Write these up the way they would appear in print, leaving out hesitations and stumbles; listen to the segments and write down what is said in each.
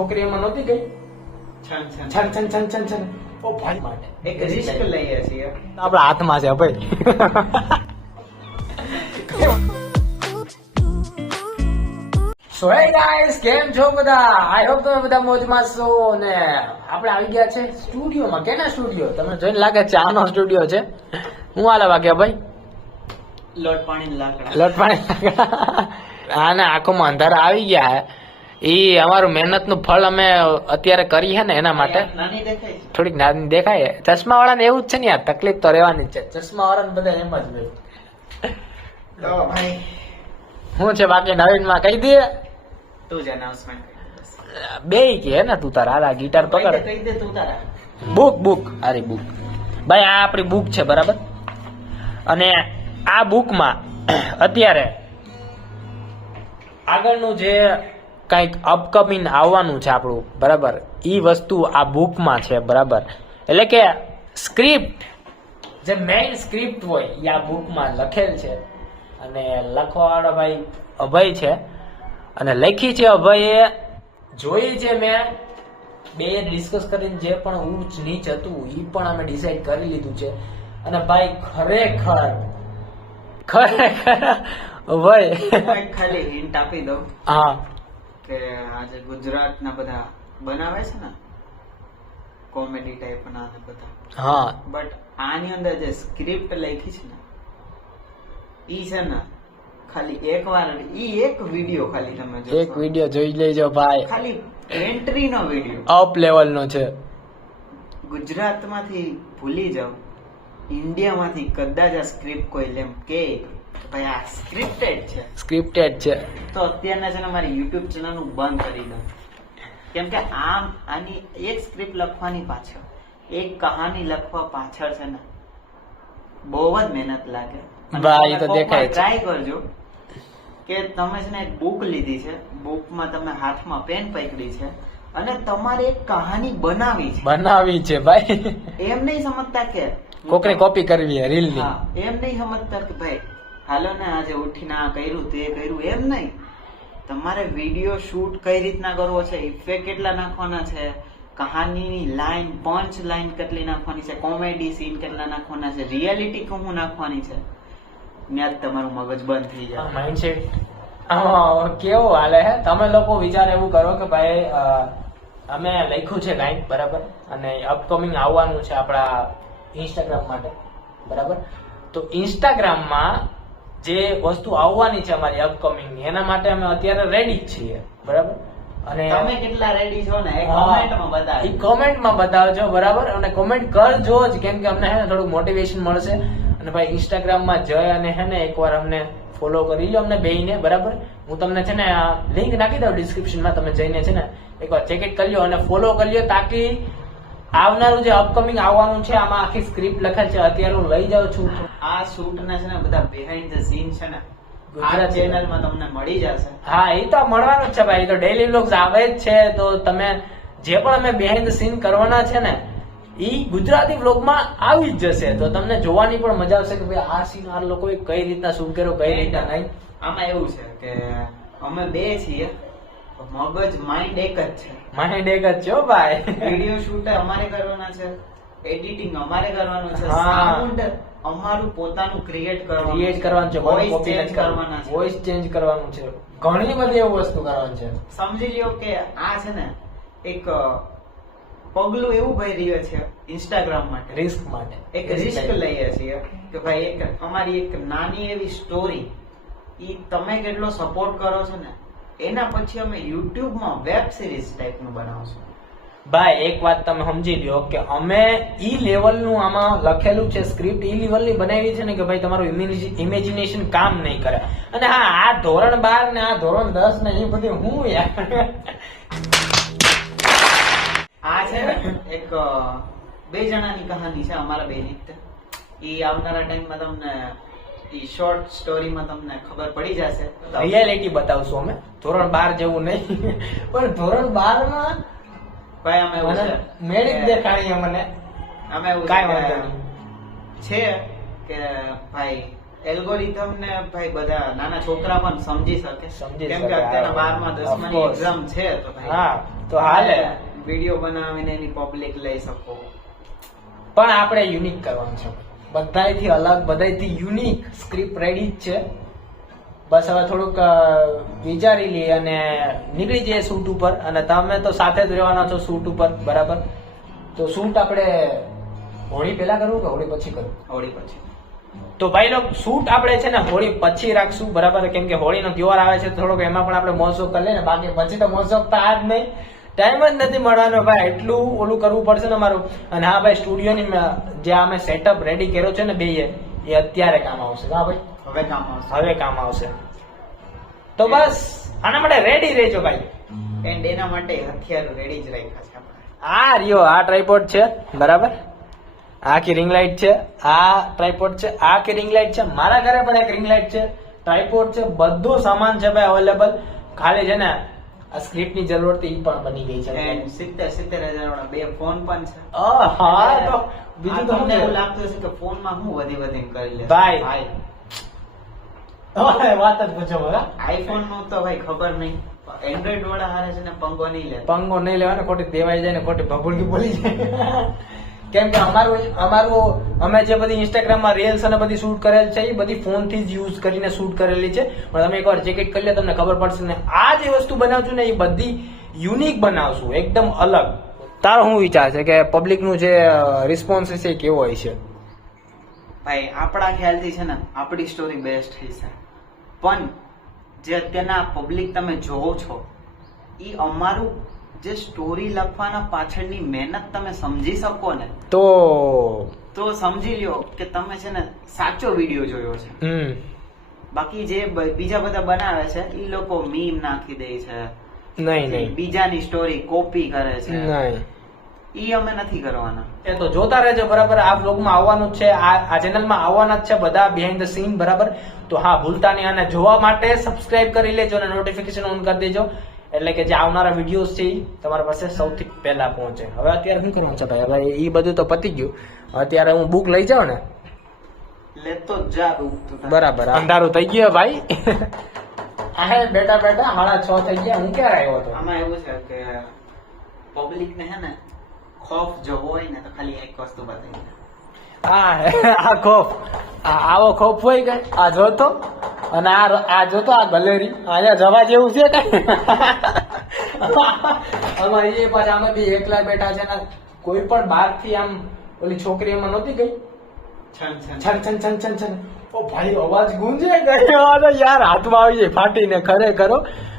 છોકરી એમાં નહોતી ગઈ છન છન છન છન છન છન છન ઓ ભાઈ માટે એક રિસ્ક લઈએ છીએ આપણા હાથમાં છે ભાઈ. સો હે ગાઈસ, કેમ છો બધા? આઈ હોપ તમે બધા મોજમાં છો ને આપણે આવી ગયા છે સ્ટુડિયોમાં. કેના સ્ટુડિયો? તમને જોઈને લાગે છે આનો સ્ટુડિયો છે. હું હાલે વાગ્યા ભાઈ? લોટ પાણી લાકડા. લોટ પાણી આના આંખોમાં અંધારા આવી ગયા હે. ઈ અમારું મહેનતનું ફળ અમે અત્યારે કરી છે ને એના માટે. નાની દેખાય છે. થોડીક નાની દેખાય. ચશ્મા વાળાને એવું જ છે ને યાર, તકલીફ તો રહેવાની જ છે. ચશ્મા વાળાને બધા એમ જ હોય. તો ભાઈ શું છે બાકી નવીનમાં કહી દે. તું જ અનાઉન્સમેન્ટ બે કે ને તું તારા આ ગિટાર પકડ. કહી દે તું તારા. બુક અરે બુક ભાઈ, આ આપણી બુક છે બરાબર. અને આ બુકમાં અત્યારે આગળનું જે કંઈક અપકમિંગ આવવાનું છે આપણું બરાબર, ઈ વસ્તુ આ બુકમાં છે બરાબર. એટલે કે સ્ક્રિપ્ટ, જે મેઇન સ્ક્રિપ્ટ હોય એ આ બુકમાં લખેલ છે. અને લખવાવાળો ભાઈ અભય છે અને લખી છે અભયે. જોઈ છે મેં બે ડિસ્કસ કરીને, જે પણ ઊંચ નીચ હતું એ પણ અમે ડિસાઈડ કરી લીધું છે. અને ભાઈ ખરેખર ભાઈ ખાલી હિન્ટ આપી દઉં હા કે આજે ગુજરાતના બધા બનાવે છે ને કોમેડી ટાઈપ ના ને બધા, હા બટ આની અંદર જે સ્ક્રિપ્ટ લખી છે ને ઈ છે ને ખાલી એકવાર ઈ એક વિડિયો ખાલી તમે જોશો, એક વિડિયો જોઈ લેજો ભાઈ. ખાલી એન્ટ્રી નો વિડિયો અપ લેવલ નો છે. ગુજરાતમાંથી ભૂલી જાવ, ઇન્ડિયામાંથી કદાચ આ સ્ક્રિપ્ટ કોઈ લેમ કે ભાઈ આ સ્ક્રિપ્ટેડ છે, સ્ક્રિપ્ટેડ છે, તો અત્યારના છે ને મારી યુટ્યુબ ચેનલ નું બંધ કરી દઉં. કેમ કે આની એક સ્ક્રિપ્ટ લખવાની પાછળ, એક કહાની લખવા પાછળ છે ને બહુ જ મહેનત લાગે. ભાઈ તો દેખાય છે. ટ્રાય કરજો કે તમે છે ને એક બુક લીધી છે, બુકમાં તમે હાથમાં પેન પકડી છે અને તમારે એક કહાની બનાવી છે ભાઈ. એમ નહીં સમજતા કે કોકને કોપી કરવી રીલ ની. હા, એમ નહીં સમજતા કે ભાઈ હાલો ને આજે ઉઠીને આ કર્યું તે કર્યું, એમ નહીં. તમારે વિડીયો શૂટ કઈ રીતના કરવો છે, ઇફેક્ટ કેટલા નાખવાના છે, કહાનીની લાઈન પંચ લાઈન કેટલી નાખવાની છે, કોમેડી સીન કેટલા નાખવાના છે, રિયાલિટી શું નાખવાની છે, ત્યાં જ તમારું મગજ બંધ થઈ જાય. માઇન્ડસેટ કેવું હાલે હે? તમે લોકો વિચાર એવું કરો કે ભાઈ અમે લખ્યું છે લાઈન બરાબર, અને અપકમિંગ આવવાનું છે આપણા ઇન્સ્ટાગ્રામ માટે બરાબર. તો ઇન્સ્ટાગ્રામમાં જે વસ્તુ આવવાની છે અમારી અપકમિંગ ની, એના માટે અમે અત્યારે રેડી જ છીએ બરાબર. અને તમે કેટલા રેડી છો ને એ કોમેન્ટમાં બતાવો. એ કોમેન્ટમાં બતાવજો બરાબર. અને કોમેન્ટ કરજો જ, કેમ કે અમને હે ને થોડું મોટિવેશન મળશે. અને ભાઈ ઇન્સ્ટાગ્રામમાં જઈ અને હે ને એકવાર અમને ફોલો કરી લો, અમને બેયને બરાબર. હું તમને છે ને લિંક નાખી દઉં ડિસ્ક્રિપ્શનમાં, તમે જઈને છે ને એકવાર ચેકિટ કરી લો અને ફોલો કરી લો, તાકી આવનારું જે અપકમિંગ આવવાનું છે આમાં આખી સ્ક્રિપ્ટ લખેલ છે. અત્યારે હું લઈ જાઉં છું. આ શૂટ ના છે ને બધા બિહાઇન્ડ ધ સીન છે ને ગુજરાત ચેનલમાં તમને મળી જશે. હા, એ તો મળવાનું જ છે ભાઈ. તો ડેઈલી વ્લોગ્સ આવે જ છે. તો તમે જે પણ અમે બિહાઇન્ડ ધ સીન કરવાના છે ને ઈ ગુજરાતી વ્લોગમાં આવી જ જશે. તો તમને જોવાની પણ મજા આવશે કે ભાઈ આ સીન આ લોકોએ કઈ રીતના શૂટ કર્યો, કઈ રીતના નહીં. આમાં એવું છે કે અમે બે છીએ, મગજ માઇન્ડ એક જ છે. માઇન્ડ એક જ છે હો ભાઈ. વિડિયો શૂટ અમારે કરવાના છે, એડિટિંગ અમારે કરવાનું છે, હા. સાઉન્ડ અમારું પોતાનું ક્રિએટ કરવાનું છે, વોઇસ copy ચેન્જ નથી કરવાના છે. વોઇસ ચેન્જ કરવાનું છે, ઘણી બધી એવું વસ્તુ કરવાની છે. સમજી લ્યો કે આ છે ને એક પગલું એવું ભરી રહ્યો છે ઇન્સ્ટાગ્રામ માટે, રિસ્ક માટે એક રિસ્ક લઈએ છીએ કે ભાઈ એક અમારી એક નાની એવી સ્ટોરી ઈ તમે કેટલો સપોર્ટ કરો છો ને એના પછી અમે યુટ્યુબમાં વેબ સિરીઝ ટાઈપનું બનાવશું. ભાઈ એક વાત તમે સમજી લ્યો કે અમે ઈ લેવલનું આમાં લખેલું છે સ્ક્રિપ્ટ, ઈ લેવલની બનાવી છે ને કે ભાઈ તમારું ઇમેજિનેશન કામ નહીં કરે. અને હા, આ ધોરણ 12 ને આ ધોરણ 10 ને એ બધી હું યાર આ છે ને એક બે જણાની કહાની છે અમારા બેની. ઈ આવનારા ટાઈમમાં તમને ઈ શોર્ટ સ્ટોરીમાં તમને ખબર પડી જશે. રિયાલિટી બતાવશું અમે, ધોરણ 12 જેવું નહીં પણ ધોરણ 12 માં ભાઈ અમે એવું છે મેળી જ દેખાણી મને. અમે એવું કાંઈ વાંધો છે કે ભાઈ એલ્ગોરિધમ ને ભાઈ બધા નાના છોકરા પણ સમજી શકે, સમજી કેમ કે શકે. અત્યારના 12મા 10માની Of course. એક્ઝામ છે તો ભાઈ હા, તો હાલે. વિડીયો બનાવીને એની પબ્લિક લઈ શકો. પણ આપણે યુનિક કરવાનું છે, બધાયથી અલગ, બધાયથી યુનિક સ્ક્રિપ્ટ રેડી જ છે. બસ હવે થોડુંક વિચારી લઈએ અને નીકળી જઈએ શૂટ ઉપર. અને તમે તો સાથે જ રહેવાના છો શૂટ ઉપર, બરાબર? તો શૂટ આપણે હોળી પહેલા કરવું કે હોળી પછી કરવું? હોળી પછી. તો ભાઈ લોક શૂટ આપણે છે ને હોળી પછી રાખશું, બરાબર? કેમ કે હોળીનો તહેવાર આવે છે, થોડોક એમાં પણ આપણે મોજ શોખ કરી લઈએ ને. બાકી પછી તો મોજ શોખ તો આ જ નહીં, ટાઈમ જ નથી મળવાનો ભાઈ. એટલું ઓલું કરવું પડશે ને અમારું. અને હા ભાઈ, સ્ટુડિયોની જે અમે સેટઅપ રેડી કર્યો છે ને બેય, એ અત્યારે કામ આવશે. હા ભાઈ, હવે કામ આવશે. હવે કામ આવશે. તો બસ આના માટે રેડી રહેજો ભાઈ. એન્ડ એના માટે હથિયારો રેડી જ રાખ્યા છે આપણે. આ રહ્યો, આ ટ્રાયપોડ છે, બરાબર? આખી રિંગ લાઇટ છે, આ ટ્રાયપોડ છે, આખી રિંગ લાઇટ છે. મારા ઘરે પણ એક રિંગ લાઇટ છે, ટ્રાયપોડ છે, બધું સામાન છે ભાઈ અવેલેબલ. ખાલી છે ને આ સ્ક્રિપ્ટ ની જરૂર હતી, ઈ પણ બની ગઈ છે. એન્ડ 70,000 વાળા 2 ફોન પણ છે. હા, તો બીજું તો તમને શું એવું લાગતું હશે કે ફોનમાં હું વધી કરી લે ભાઈ. વાત જ પૂછો બધા. આઈફોન નું તો ભાઈ ખબર નહીં, એન્ડ્રોઈડ વાળા હારે છે ને પંગો નહીં લે. પંગો નહીં લેવાનો, ખોટી દેવાઈ જાય ને ખોટી ભભૂલકી બોલી જાય. કેમ કે અમારું અમે જે બધી ઇન્સ્ટાગ્રામ માં રીલ્સ અને બધી શૂટ કરેલ છે, એ બધી ફોન થી જ યુઝ કરીને શૂટ કરેલી છે. પણ તમે એકવાર ચેક કરી લે, તમને ખબર પડશે ને. આ જે વસ્તુ બનાવશું ને, એ બધી યુનિક બનાવશું, એકદમ અલગ. તારો શું વિચાર છે કે પબ્લિક નું જે રિસ્પોન્સ છે કેવો હોય છે? ભાઈ આપણા ખ્યાલથી છે ને આપણી સ્ટોરી બેસ્ટ થઈ છે, પણ જે અત્યારના પબ્લિક તમે જોવો છો, એ અમારું જે સ્ટોરી લખવાના પાછળની મહેનત તમે સમજી શકો ને, તો સમજી લ્યો કે તમે છે ને સાચો વિડીયો જોયો છે. બાકી જે બીજા બધા બનાવે છે, એ લોકો મીમ નાખી દે છે, નહીં, બીજાની સ્ટોરી કોપી કરે છે. નહીં, ઈ અમે નથી કરવાના. એ તો જોતા રહેજો, બરાબર? આ વ્લોગમાં આવવાનું જ છે, આ ચેનલમાં આવવાના જ છે બધા બિહાઇન્ડ ધ સીન, બરાબર? તો હા, ભૂલતા નહીં. અને જોવા માટે સબસ્ક્રાઇબ કરી લેજો અને નોટિફિકેશન ઓન કરી દેજો, એટલે કે જે આવનારા વિડીયોઝ છે એ તમારા પાસે સૌથી પહેલા પહોંચે. હવે અત્યારે શું કરવાનું છે ભાઈ? હવે એ બધું તો પતી ગયું. અત્યારે હું બુક લઈ જાઉં ને, લેતો જા. બરાબર, અંધારું થઈ ગયું ભાઈ. આ બેટા 6:30 થઈ ગયા. હું ક્યારે આવ્યો હતો? આમાં એવું છે કે પબ્લિક ને હે ને ખોફ જો હોય ને તો ખાલી એક વસ્તુ બતાવી. આ ખોફ, આવો ખોફ હોય કે આ જોતો, અને આ જોતો, આ ગલેરી અહીંયા જવા જેવું છે કઈ? આમાં એ પાછા અમે બી એકલા બેઠા છે ને. કોઈ પણ બહાર થી આમ ઓલી છોકરી એમાં નહોતી ગઈ, છન. ઓ ભાઈ, અવાજ ગુંજે ગયો યાર, હાથમાં આવી જાય ફાટીને. ખરેખર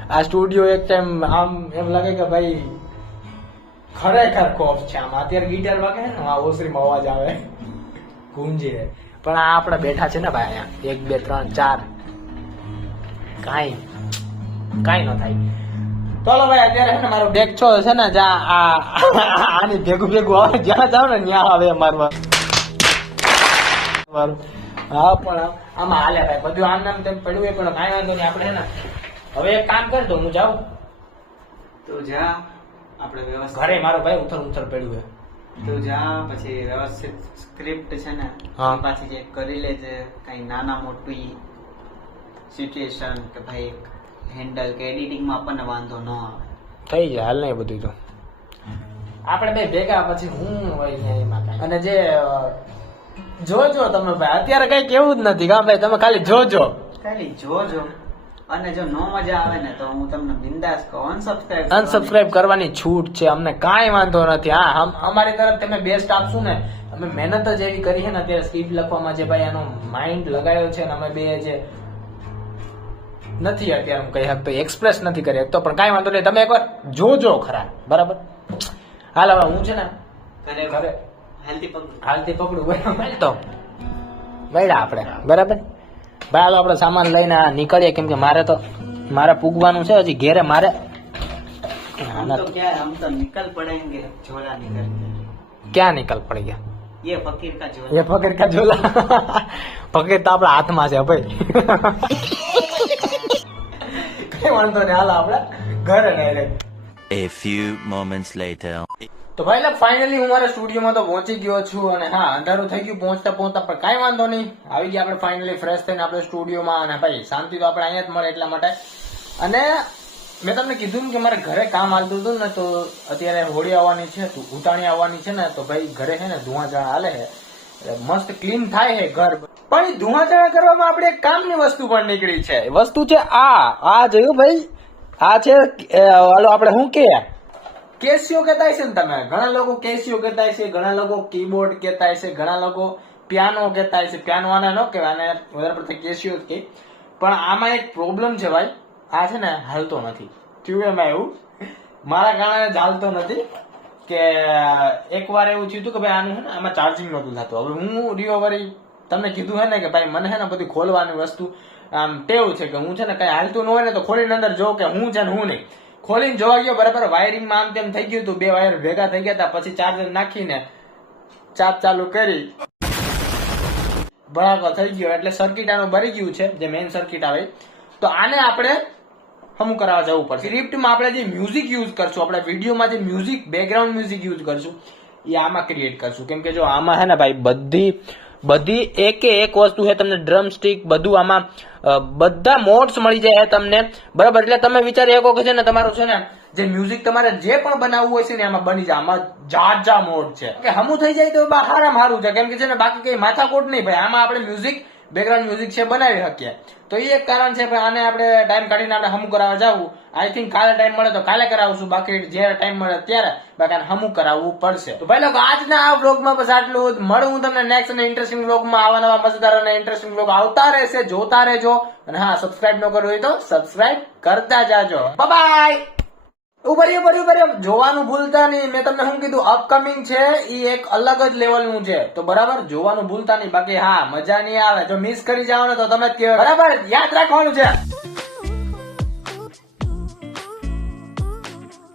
આ સ્ટુડિયો એક ટાઈમ આમ એમ લાગે કે ભાઈ ખરેખર ખોફ છે. આમ અત્યારે ગિટાર વાગે ને, આ ઓસરીમાં અવાજ આવે, ગુંજે. પણ આ આપણે બેઠા છે ને ભાઈ, અહીંયા 1 2 3 4 કાઈ ન થાય. ચાલો ભાઈ, અત્યારે છે ને મારો બેગ છો છે ને, જ્યાં આની ભેગું આવે, જ્યાં જાવ ને ત્યાં આવે મારું. હા, પણ આમાં હાલે ભાઈ, બધું આમ નામ તેમ પડ્યું હોય, પણ કાંઈ વાંધો નહીં. આપણે છે ને હવે એક કામ કર દો, હું જાઉં તો જા. આપણે વ્યવસ્થિત ઘરે મારો ભાઈ ઉથલ પડ્યું હોય, તો જા. પછી વ્યવસ્થિત સ્ક્રિપ્ટ છે ને પાછી ચેક કરી લેજે. કઈ નાના મોટી સિચ્યુએશન કે ભાઈ હેન્ડલ કે એડિટિંગમાં આપણને વાંધો ન આવે, થઈ જાય. હાલ નહીં બધું તો આપણે બે ભેગા, પછી હું હોય ને એમાં કાંઈ. અને જે જોજો તમે ભાઈ, અત્યારે કઈ કેવું જ નથી કા ભાઈ, તમે ખાલી જોજો. અને જો નો મજા આવે ને તો હું તમને બિંદાસ કહું, અનસબસ્ક્રાઇબ કરવાની છૂટ છે, અમને કાંઈ વાંધો નથી. હા, અમારી તરફ તમે બેસ્ટ આપશું ને. અમે મહેનત જ એવી કરી છે ને અત્યારે સ્ક્રિપ્ટ લખવામાં, જે ભાઈ એનો માઇન્ડ લગાવ્યો છે ને, અમે બે જે નથી અત્યારે હું કહી શકતો, એક્સપ્રેસ નથી કરી શકતો, પણ કાંઈ વાંધો નહીં. તમે એકવાર જોજો ખરા, બરાબર? હાલ હવે હું છે ને ઘરે હાલતી પકડું, બરાબર? તો બેડા આપણે, બરાબર ભાઈ? હાલો આપણે સામાન લઈને નીકળીએ, કેમ કે મારે પૂગવાનું છે હજી ઘેરે. મારે ક્યાં નિકલ પડી ગયા? ये फकीर का झोला फकीर तो આપણા હાથમાં છે ભાઈ. કઈ વાંધો નહીં, હાલ આપણે ઘરે direct. A few moments later. તો ભાઈ લોક ફાઇનલી હું મારા સ્ટુડિયોમાં તો પહોંચી ગયો છું. અને હા, અંધારું થઈ ગયું પહોંચતા પણ કાંઈ વાંધો નહીં. આવી ગયા આપણે ફાઇનલી ફ્રેશ થઈને આપણે સ્ટુડિયોમાં. અને ભાઈ શાંતિ તો આપણે અહીંયા જ મળે એટલા માટે. અને મેં તમને કીધું ને કે મારે ઘરે કામ હાલતું હતું ને, તો અત્યારે હોળી આવવાની છે, તો ઉતાણી આવવાની છે ને, તો ભાઈ ઘરે છે ને ધુઆ હાલે છે, એટલે મસ્ત ક્લીન થાય છે ઘર. પણ એ ધુઆ કરવામાં આપણે એક કામની વસ્તુ પણ નીકળી છે. વસ્તુ છે આ જોયું ભાઈ, આ છે આપણે શું કે કેસિયો કહેતા છે ને તમે. ઘણા લોકો કેસિયો કહેતા છે, ઘણા લોકો કીબોર્ડ કહેતા છે, ઘણા લોકો પિયાનો કહેતા છે. પિયાનો આને ન કહેવાય, આને વધારે પડતા કેસિયો જ કહે. પણ આમાં એક પ્રોબ્લેમ છે ભાઈ, આ છે ને હાલતો નથી. થયું એમાં એવું, મારા કારણે જ હાલતો નથી કે એકવાર એવું થયું હતું કે ભાઈ આનું છે ને આમાં ચાર્જિંગ નહોતું થતું. હવે હું રિયો વળી તમને કીધું છે ને કે ભાઈ મને છે ને બધી ખોલવાની વસ્તુ આમ ટેવ છે કે હું છે ને કઈ હાલતું ન હોય ને તો ખોલીને અંદર જોઉં કે હું છે ને હું નહીં. ખોલીને જોવા ગયો, બરાબર વાયરિંગમાં આમ તેમ થઈ ગયું હતું, 2 વાયર ભેગા થઈ ગયા હતા. પછી ચાર્જર નાખીને ચાર્જ ચાલુ કરી, ભડાકો થઈ ગયો. એટલે સર્કિટ આનું ભરી ગયું છે, જે મેઇન સર્કિટ આવે. તો આને આપણે હમું કરાવવા જવું પડશે. સ્ક્રિપ્ટમાં આપણે જે મ્યુઝિક યુઝ કરશું, આપણે વિડીયોમાં જે મ્યુઝિક બેકગ્રાઉન્ડ મ્યુઝિક યુઝ કરશું એ આમાં ક્રિએટ કરશું. કેમ કે જો આમાં છે ને ભાઈ બધી એક વસ્તુ છે, તમને ડ્રમ સ્ટિક બધું આમાં બધા મોડ્સ મળી જાય તમને, બરાબર. એટલે તમે વિચારી શકો કે છે ને તમારું છે ને જે મ્યુઝિક તમારે જે પણ બનાવવું હોય છે ને એમાં બની જાય. આમાં જા મોડ છે કે હમું થઈ જાય તો હારામાં હારું છે. કેમ કે છે ને બાકી કઈ માથાકોટ નહીં ભાઈ, આમાં આપણે મ્યુઝિક બેકગ્રાઉન્ડ મ્યુઝિક છે બનાવી શકીએ. તો એ એક કારણ છે આને આપણે ટાઈમ કાઢીને આપણે હમું કરાવવા જવું. આઈ થિંક કાલે ટાઈમ મળે તો કાલે કરાવશું, બાકી જ્યારે ટાઈમ મળે ત્યારે બાકી આને હમું કરાવવું પડશે. તો ભાઈ લોકો આજના આ વ્લોગમાં બસ આટલું જ. મળું હું તમને નેક્સ્ટ અને ઇન્ટરેસ્ટિંગ વ્લોગમાં. આવા નવા મજેદાર અને ઇન્ટરેસ્ટિંગ વ્લોગ આવતા રહેશે, જોતા રહેજો. અને હા, સબસ્ક્રાઇબ ન કરવું હોય તો સબસ્ક્રાઇબ કરતા જાજો. બાય. ઉપર જોવાનું ભૂલતા નહીં. મેં તમને શું કીધું, અપકમિંગ છે એ એક અલગ જ લેવલનું છે. તો બરાબર જોવાનું ભૂલતા નહીં. બાકી હા, મજા નહીં આવે જો મિસ કરી જાવ ને તો તમે જ કહેવાય. બરાબર યાદ રાખવાનું છે.